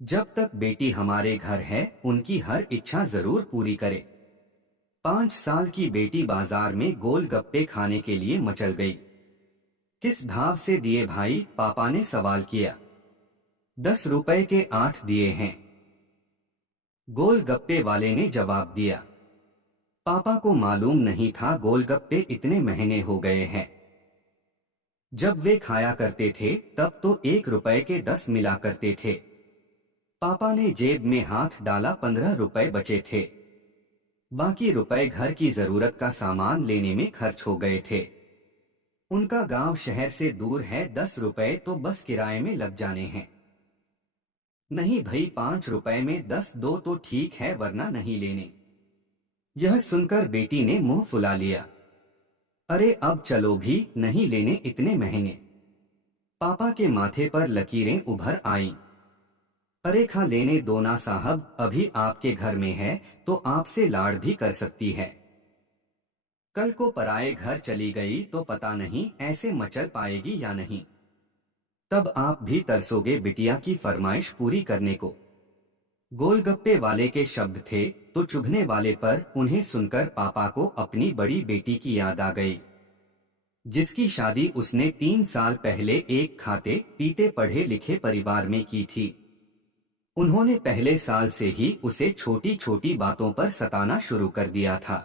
जब तक बेटी हमारे घर है उनकी हर इच्छा जरूर पूरी करे। 5 साल की बेटी बाजार में गोलगप्पे खाने के लिए मचल गई। किस भाव से दिए भाई, पापा ने सवाल किया। 10 रुपए के 8 दिए हैं, गोलगप्पे वाले ने जवाब दिया। पापा को मालूम नहीं था गोलगप्पे इतने महंगे हो गए हैं। जब वे खाया करते थे तब तो 1 रुपए के 10 मिला करते थे। पापा ने जेब में हाथ डाला, 15 रुपए बचे थे। बाकी रुपए घर की जरूरत का सामान लेने में खर्च हो गए थे। उनका गांव शहर से दूर है, 10 रुपए तो बस किराए में लग जाने हैं। नहीं भाई, 5 रुपए में 10 दो तो ठीक है, वरना नहीं लेने। यह सुनकर बेटी ने मुंह फुला लिया। अरे अब चलो भी, नहीं लेने इतने महंगे। पापा के माथे पर लकीरें उभर आईं। अरे खा लेने दो ना साहब, अभी आपके घर में है तो आपसे लाड़ भी कर सकती है। कल को पराए घर चली गई तो पता नहीं ऐसे मचल पाएगी या नहीं। तब आप भी तरसोगे बिटिया की फरमाइश पूरी करने को। गोलगप्पे वाले के शब्द थे तो चुभने वाले, पर उन्हें सुनकर पापा को अपनी बड़ी बेटी की याद आ गई, जिसकी शादी उसने 3 साल पहले एक खाते पीते पढ़े लिखे परिवार में की थी। उन्होंने पहले साल से ही उसे छोटी छोटी बातों पर सताना शुरू कर दिया था।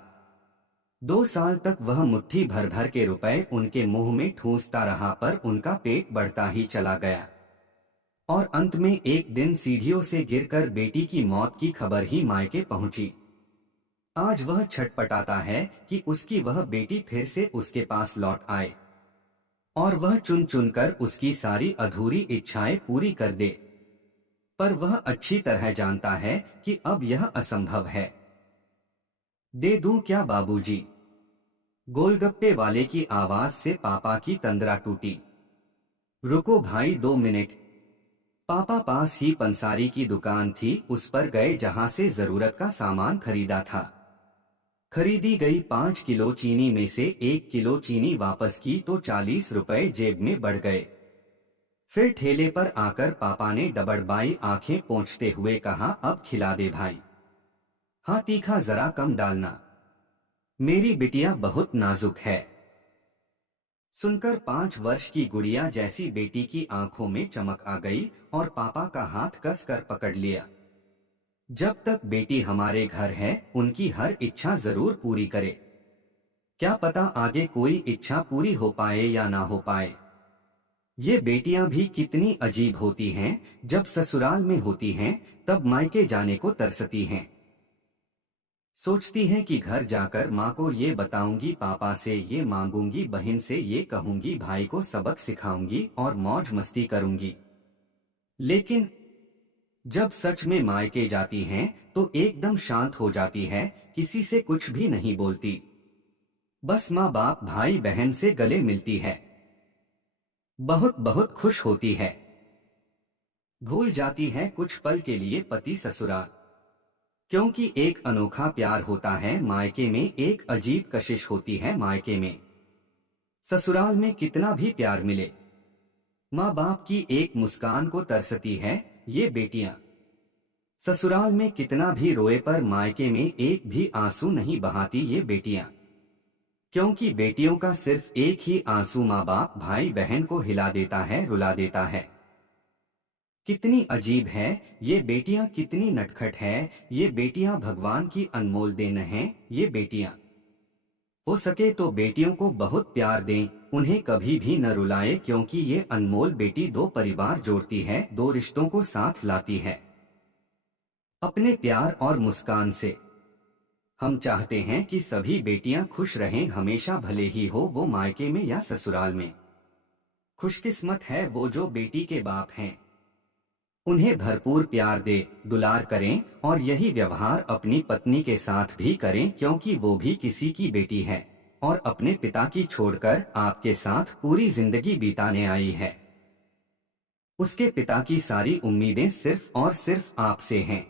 2 साल तक वह मुट्ठी भर भर के रुपए उनके मुंह में ठूंसता रहा, पर उनका पेट बढ़ता ही चला गया। और अंत में एक दिन सीढ़ियों से गिरकर बेटी की मौत की खबर ही मायके पहुंची। आज वह छटपटाता है कि उसकी वह बेटी फिर से उसके पास लौट आए और वह चुन चुनकर उसकी सारी अधूरी इच्छाएं पूरी कर दे। पर वह अच्छी तरह जानता है कि अब यह असंभव है। दे दूं क्या बाबूजी? गोलगप्पे वाले की आवाज से पापा की तंद्रा टूटी। रुको भाई, 2 मिनट। पापा पास ही पंसारी की दुकान थी, उस पर गए जहां से जरूरत का सामान खरीदा था। खरीदी गई 5 किलो चीनी में से 1 किलो चीनी वापस की तो 40 रुपए जेब में बढ़ गए। फिर ठेले पर आकर पापा ने डबडबाई आंखें पोंछते हुए कहा, अब खिला दे भाई। हाँ, तीखा जरा कम डालना, मेरी बिटिया बहुत नाजुक है। सुनकर 5 वर्ष की गुड़िया जैसी बेटी की आंखों में चमक आ गई और पापा का हाथ कसकर पकड़ लिया। जब तक बेटी हमारे घर है उनकी हर इच्छा जरूर पूरी करे। क्या पता आगे कोई इच्छा पूरी हो पाए या ना हो पाए। ये बेटियां भी कितनी अजीब होती हैं, जब ससुराल में होती हैं तब मायके जाने को तरसती हैं। सोचती हैं कि घर जाकर माँ को ये बताऊंगी, पापा से ये मांगूंगी, बहन से ये कहूंगी, भाई को सबक सिखाऊंगी और मौज मस्ती करूंगी। लेकिन जब सच में मायके जाती हैं तो एकदम शांत हो जाती है, किसी से कुछ भी नहीं बोलती। बस माँ बाप भाई बहन से गले मिलती है, बहुत बहुत खुश होती है। भूल जाती है कुछ पल के लिए पति ससुराल, क्योंकि एक अनोखा प्यार होता है मायके में, एक अजीब कशिश होती है मायके में। ससुराल में कितना भी प्यार मिले, माँ बाप की एक मुस्कान को तरसती है ये बेटियां। ससुराल में कितना भी रोए पर मायके में एक भी आंसू नहीं बहाती ये बेटियां, क्योंकि बेटियों का सिर्फ एक ही आंसू माँ बाप भाई बहन को हिला देता है, रुला देता है। कितनी अजीब है ये बेटियां, कितनी नटखट है ये बेटियां, भगवान की अनमोल देन है ये बेटियां। हो सके तो बेटियों को बहुत प्यार दें, उन्हें कभी भी न रुलाएं, क्योंकि ये अनमोल बेटी दो परिवार जोड़ती है, दो रिश्तों को साथ लाती है अपने प्यार और मुस्कान से। हम चाहते हैं कि सभी बेटियां खुश रहें हमेशा, भले ही हो वो मायके में या ससुराल में। खुशकिस्मत है वो जो बेटी के बाप हैं। उन्हें भरपूर प्यार दे, दुलार करें और यही व्यवहार अपनी पत्नी के साथ भी करें, क्योंकि वो भी किसी की बेटी है और अपने पिता की छोड़कर आपके साथ पूरी जिंदगी बिताने आई है। उसके पिता की सारी उम्मीदें सिर्फ और सिर्फ आपसे हैं।